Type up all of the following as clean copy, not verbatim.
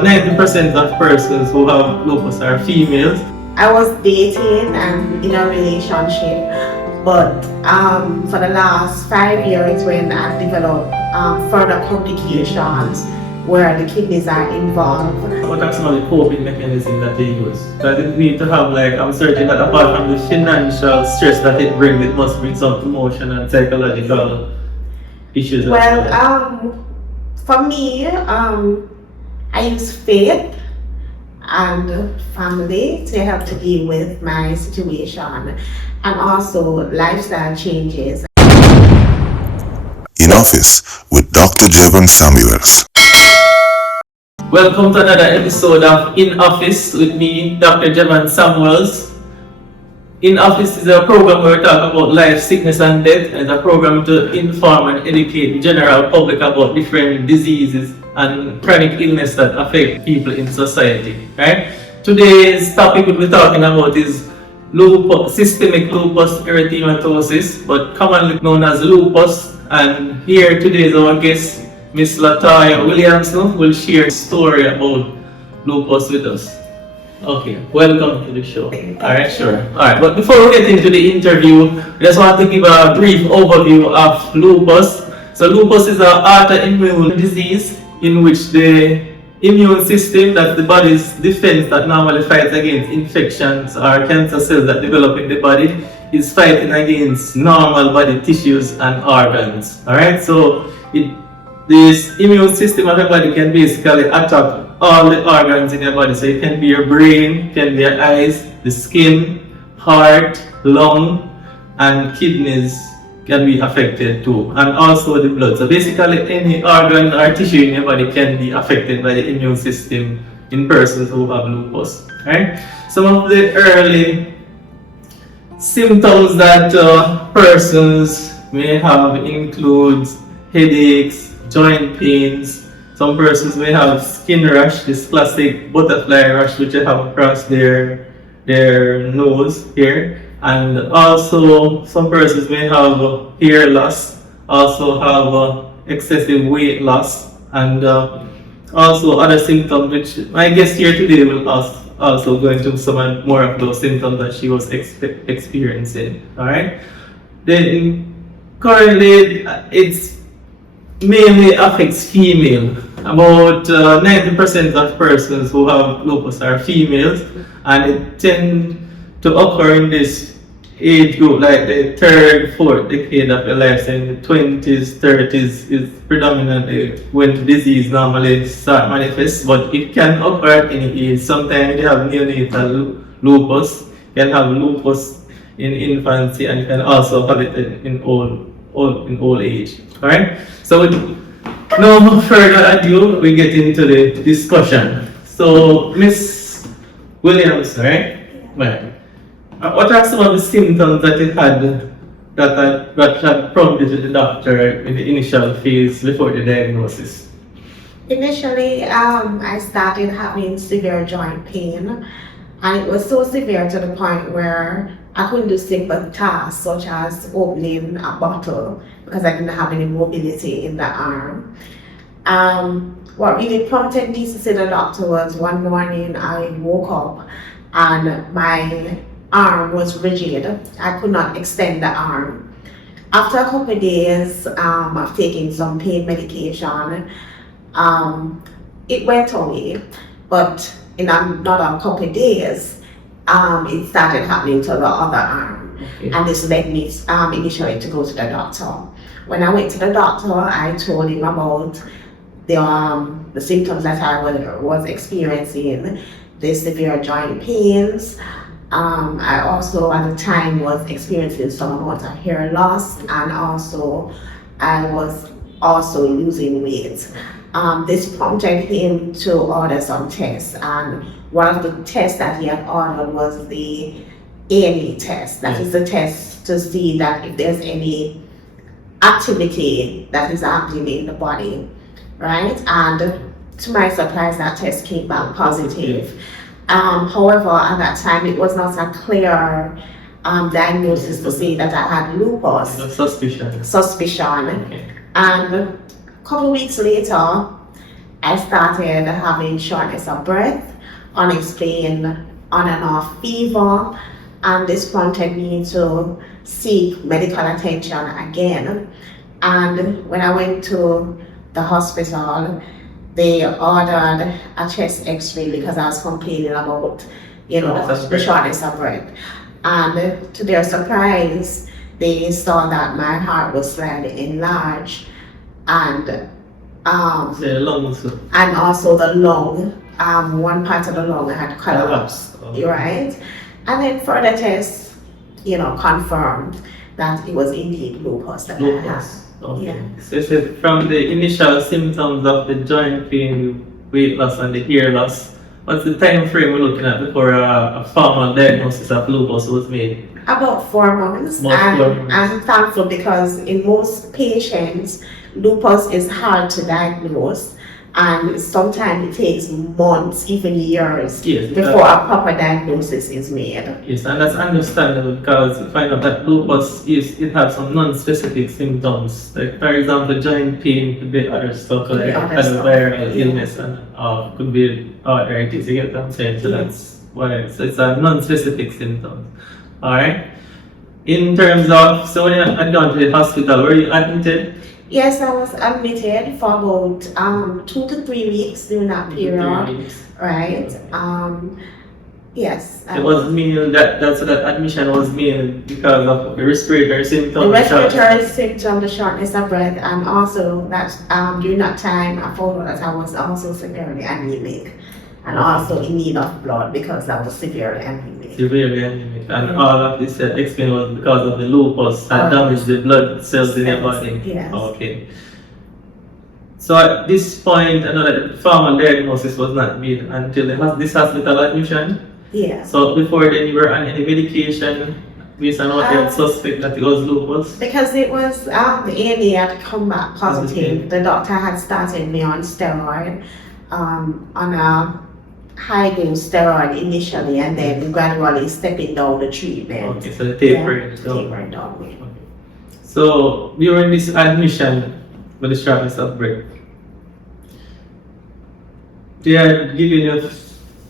90% of persons who have lupus are females. I was dating and in a relationship, but for the last 5 years when I've developed further complications where the kidneys are involved. What are some of the coping mechanisms that they use? Does it need to have, like, I'm certain that apart from the financial stress that it brings, it must bring some emotional and psychological issues? For me, I use faith and family to help to deal with my situation, and also lifestyle changes. In Office with Dr. Jevon Samuels. Welcome to another episode of In Office with me, Dr. Jevon Samuels. In Office is a program where we talk about life, sickness and death, and it's a program to inform and educate the general public about different diseases and chronic illness that affect people in society, right? Today's topic we'll be talking about is lupus, systemic lupus erythematosus, but commonly known as lupus. And here today is our guest, Miss Latoya Williamson, will share a story about lupus with us. Okay, welcome to the show. Alright, sure. Alright, but before we get into the interview, I just want to give a brief overview of lupus. So lupus is an autoimmune disease in which the immune system, that's the body's defense that normally fights against infections or cancer cells that develop in the body, is fighting against normal body tissues and organs. Alright, so this immune system of your body can basically attack all the organs in your body. So it can be your brain, it can be your eyes, the skin, heart, lung, and kidneys can be affected too, and also the blood. So basically any organ or tissue in your body can be affected by the immune system in persons who have lupus. Right? Some of the early symptoms that persons may have include headaches, joint pains. Some persons may have skin rash, this classic butterfly rash which you have across their nose here. And also some persons may have hair loss, also have excessive weight loss, and also other symptoms which my guest here today will also go into some more of those symptoms that she was experiencing. Alright? Then currently it's mainly affects female. About 90% of persons who have lupus are females, and it tends to occur in this age group, like the third, fourth decade of your life. So in the 20s, 30s is predominantly when the disease normally start manifest, but it can occur at any age. Sometimes you have neonatal lupus, you can have lupus in infancy, and you can also have it in old age. Alright? So with no further ado, we get into the discussion. So Miss Williamson, right? Right. What are some of the symptoms that you had that had prompted the doctor in the initial phase before the diagnosis? Initially, I started having severe joint pain, and it was so severe to the point where I couldn't do simple tasks such as opening a bottle because I didn't have any mobility in the arm. What really prompted me to see the doctor was one morning I woke up and my arm was rigid. I could not extend the arm. After a couple of days of taking some pain medication, it went away, but in another couple of days, it started happening to the other arm. Okay. And this led me initially to go to the doctor. When I went to the doctor, I told him about the symptoms that I was experiencing, the severe joint pains. I also at the time was experiencing some amount of hair loss, and also I was also losing weight. This prompted him to order some tests, and one of the tests that he had ordered was the ANE test. That is the test to see that if there's any activity that is happening in the body, right? And to my surprise, that test came back positive. However, at that time, it was not a clear diagnosis to say that I had lupus. Suspicion. Okay. And a couple of weeks later, I started having shortness of breath, unexplained on and off fever, and this prompted me to seek medical attention again. And when I went to the hospital, they ordered a chest x-ray because I was complaining about, the shortness of breath. And to their surprise, they saw that my heart was slightly enlarged, and The lungs. and also the lung, one part of the lung had collapsed, Oh. right? And then further tests, confirmed that it was indeed lupus that I had. Lupus. Okay. Yeah. So you said from the initial symptoms of the joint pain, weight loss, and the hair loss, what's the time frame we're looking at before a formal diagnosis of lupus was made? About 4 months, About and 4 months. I'm thankful because in most patients, lupus is hard to diagnose, and sometimes it takes months, even years, Yes, before a proper diagnosis is made. Yes, and that's understandable because you find out that lupus it has some non-specific symptoms. Like for example, joint pain could be other stuff like other other stuff, viral yeah. illness and could be arthritis. You get what I'm saying? So Yeah. that's why it's a non-specific symptom. All right. In terms of when you had gone to the hospital, were you admitted? Yes, I was admitted for about 2 to 3 weeks during that period, 3 weeks. right? Yes. It was mean that admission was made because of the respiratory symptoms. The respiratory symptom, the shortness of breath, and also that during that time I found out that I was also severely anemic, and also in need of blood because I was severely anemic. Severely anemic, and all of this explained was because of the lupus that damaged the blood cells in your body. Yes. Okay. So at this point, I know that the formal diagnosis was not made until this hospital admission. Yeah. So before then, you were on any medication based on what you had suspect that it was lupus? Because it was the A&E had come back positive. Positive. The doctor had started me on steroid, on a high dose steroid initially, and then gradually stepping down the treatment. Okay, so the tapering. Yeah, So, tapering down. Yeah. so during this admission with the shortness of breath, they had given you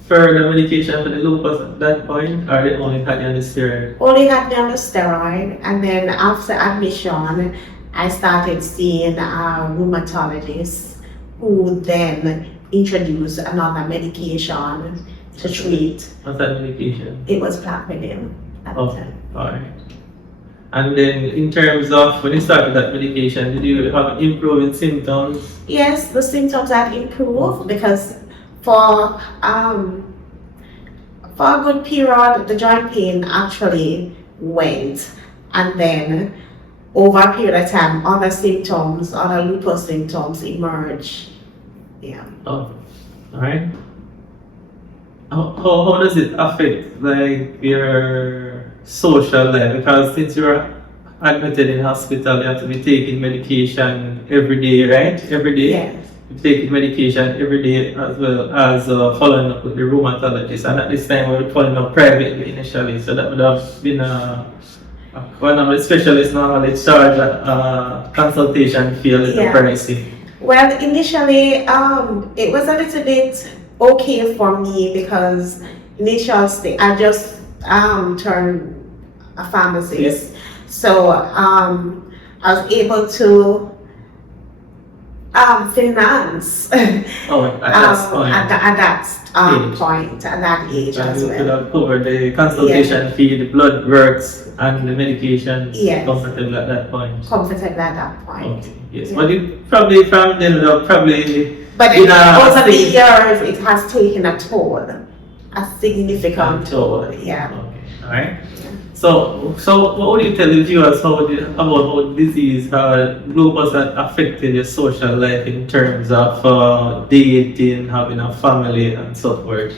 further medication for the lupus at that point, or they only had you on the steroid? Only had me on the steroid, and then after admission, I started seeing a rheumatologist who then introduced another medication to treat. What's that medication? It was plaquenil at the Okay, time. alright. And then in terms of when you started that medication, did you have improving symptoms? Yes, the symptoms had improved because for a good period, the joint pain actually went, and then over a period of time, other symptoms, other lupus symptoms emerged. Yeah. Oh, alright. How does it affect like your social life? Because since you're admitted in hospital, you have to be taking medication every day, right? Every day. Yes. You taking medication every day as well as following up with the rheumatologist. And at this time, we were following up privately initially, so that would have been one of the specialists normally charge a consultation fee a little Yeah. pricey. Well, initially, it was a little bit okay for me because initially I just turned a pharmacist, Yes. so I was able to finance Oh, at that point. at that Age. point, at that age And as you could well. have covered the consultation fee, the blood works, and the medications Yes. comfortable at that point. Comfortable at that point. Okay, yes. Yeah. But it probably from then, probably But in a over the stage- years, it has taken a toll, a significant toll. Yeah. Okay, alright. So what would you tell the viewers about how disease, lupus had affected your social life in terms of dating, having a family, and so forth?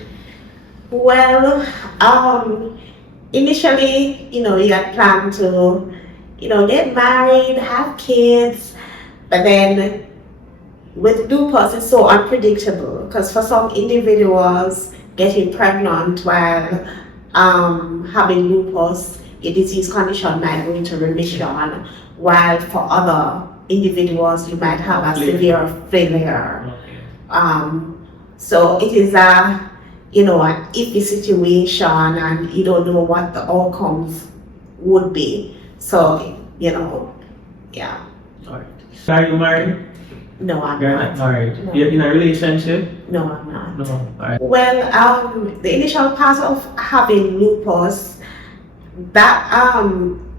Well, initially, you had planned to, get married, have kids, but then with lupus, it's so unpredictable because for some individuals, getting pregnant while having lupus, your disease condition might go into remission, while for other individuals, you might have a severe failure. Okay. So it is a, an iffy situation, and you don't know what the outcomes would be. So, yeah. Alright. Are you married? No, I'm You're not. not married. No. You're in a relationship? No, I'm not. No. Alright. Well, the initial part of having lupus, that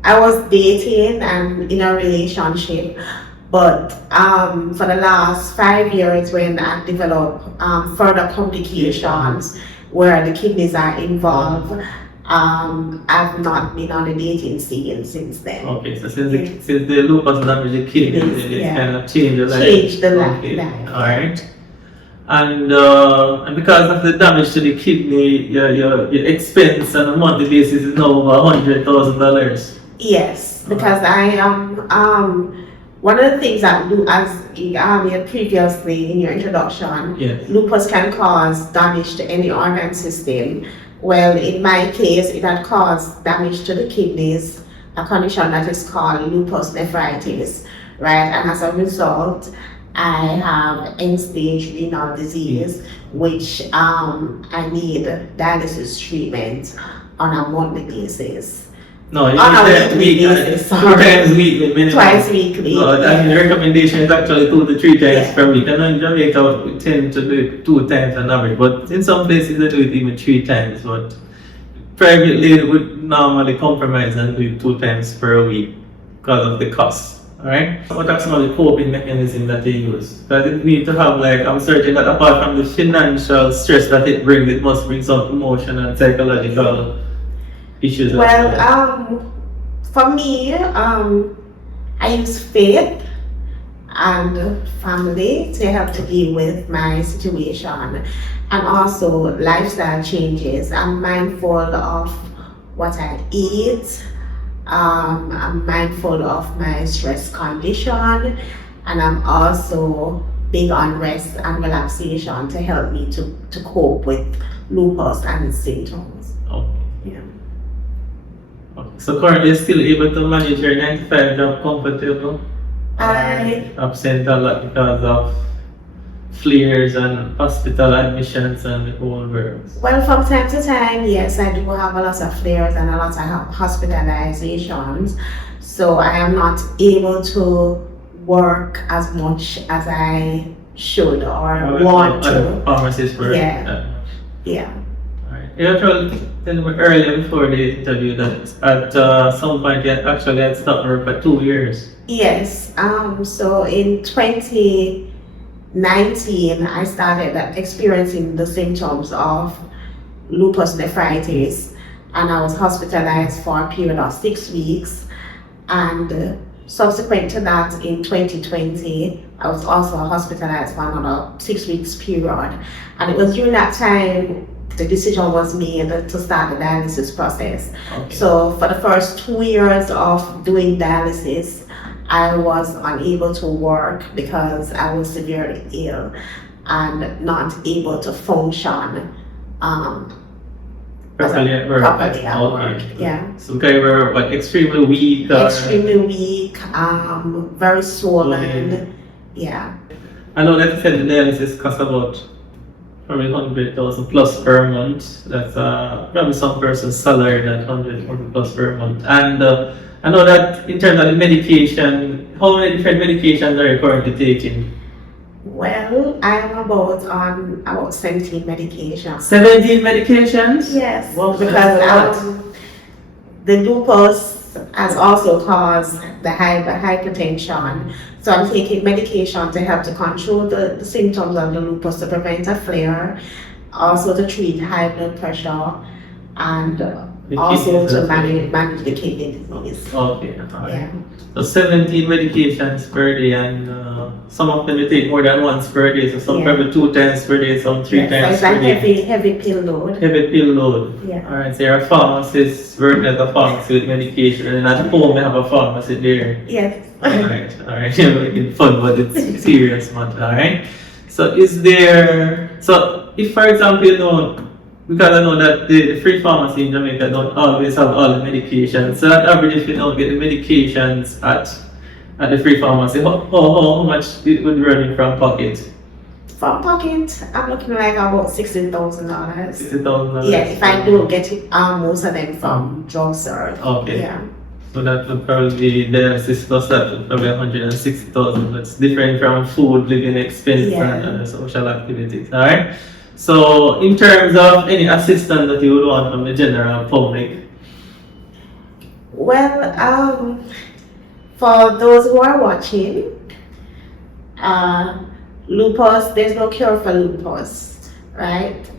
I was dating and in a relationship, but for the last 5 years, when I developed further complications where the kidneys are involved, I've not been on the dating scene since then. Okay, so since the lupus damaged the kidneys, then it's Yeah. kind of changed the life. Changed the life. Okay. life. Alright. And because of the damage to the kidney, your expense on a monthly basis is now over $100,000. Yes, because I am one of the things that as you had previously in your introduction, Yes. lupus can cause damage to any organ system. Well, in my case, it had caused damage to the kidneys, a condition that is called lupus nephritis, right? And as a result, I have end-stage renal disease, which I need dialysis treatment on a monthly basis. No, you On a need that weekly week, basis, 2 sorry. times weekly minimum. Twice weekly. No, I mean, the recommendation is actually 2 to 3 times Yeah. per week. I know in Jamaica we tend to do it 2 times on average, but in some places they do it even 3 times. But privately, they would normally compromise and do it 2 times per week because of the cost. Alright? What are some of the coping mechanisms that they use? Because it need to have, like, I'm certain that apart from the financial stress that it brings, it must bring some emotional and psychological issues as well. Well, for me, I use faith and family to help to deal with my situation, and also lifestyle changes. I'm mindful of what I eat. I'm mindful of my stress condition, and I'm also big on rest and relaxation to help me to cope with lupus and its symptoms. Okay. Yeah. Okay. So currently you're still able to manage your 9 to 5 job comfortable? Absent a lot because of flares and hospital admissions and the whole works. Well, from time to time, yes, I do have a lot of flares and a lot of hospitalizations. So I am not able to work as much as I should or want to. Pharmacists were Yeah. that much. Yeah. Alright. You actually told me earlier before the interview that at some point you actually had stopped work for 2 years. Yes. So in 2019, I started experiencing the symptoms of lupus nephritis, and I was hospitalized for a period of 6 weeks. And subsequent to that, in 2020, I was also hospitalized for another 6 weeks period. And it was during that time the decision was made to start the dialysis process. Okay. So for the first 2 years of doing dialysis, I was unable to work because I was severely ill and not able to function Properly at work. properly at Okay. work. Yeah. So because you were what, extremely weak or Extremely weak, very swollen. Yeah. I know that you said the dialysis costs about probably 100,000 plus per month. That's probably some person's salary that 100,000 plus per month. And I know that in terms of the medication, how many different medications are you currently taking? Well, I am on about 17 medications. 17 medications? Yes, Wow, because that's a the lupus has also caused the hypertension. So I'm taking medication to help to control the symptoms of the lupus to prevent a flare, also to treat high blood pressure, and also to manage the kidney disease. Okay, alright. Yeah. So 17 medications per day, and some of them you take more than once per day, so some Yeah. probably 2 times per day, some 3 Yes, so times it's per like day. heavy pill load. Heavy pill load. Yeah. Alright, so you're a pharmacist working at a pharmacy with medication, and at home you have a pharmacy there. Yes. Alright, you're making fun, but it's serious matter, alright? So if for example, because I know that the free pharmacy in Jamaica don't always have all the medications, so on average if you don't get the medications at the free pharmacy, how much it would run in from pocket? From pocket, I'm looking like about $16,000. $60,000. Yeah, if I do get it, most of them from drugstore. Okay. Yeah. So that would probably be dialysis plus that would probably 160,000. That's different from food, living expense, Yeah. and other social activities. Alright? So in terms of any assistance that you would want from the general public. Well, for those who are watching, lupus, there's no cure for lupus, right?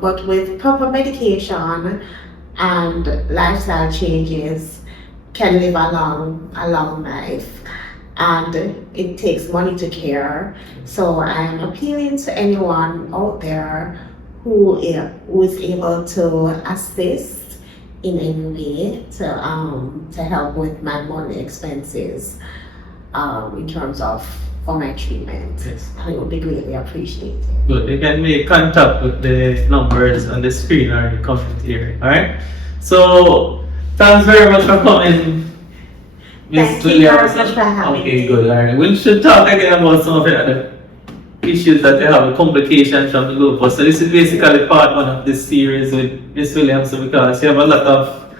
But with proper medication and lifestyle changes, can live a long life, and it takes money to care. So I'm appealing to anyone out there who is able to assist in any way to help with my money expenses in terms of for my treatment. Yes. And it would be greatly appreciated. Good. You can make contact with the numbers on the screen or the comment here. Alright? So thanks very much for coming, Miss Thank you very Williamson. much for having Okay, me. good. Alright. We should talk again about some of the other issues that they have, complications from the lupus. So this is basically part one of this series with Miss Williamson because she have a lot of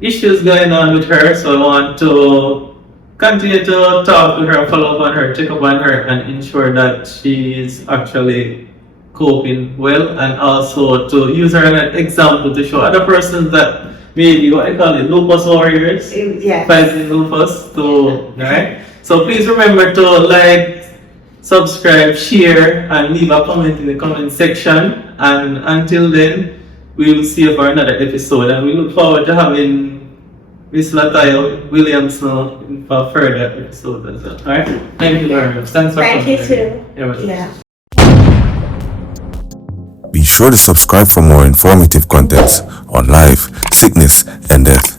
issues going on with her. So I want to continue to talk to her, follow up on her, check up on her, and ensure that she is actually coping well, and also to use her as an example to show other persons that maybe what I call it, lupus warriors, Yes. fighting lupus too, right? So please remember to like, subscribe, share, and leave a comment in the comment section. And until then, we will see you for another episode, and we look forward to having Miss Latoya Williamson for further episodes as well. Alright? Thank you very much. Thanks for Thank coming. you too. You're welcome. Yeah. Be sure to subscribe for more informative content on life, sickness, and death.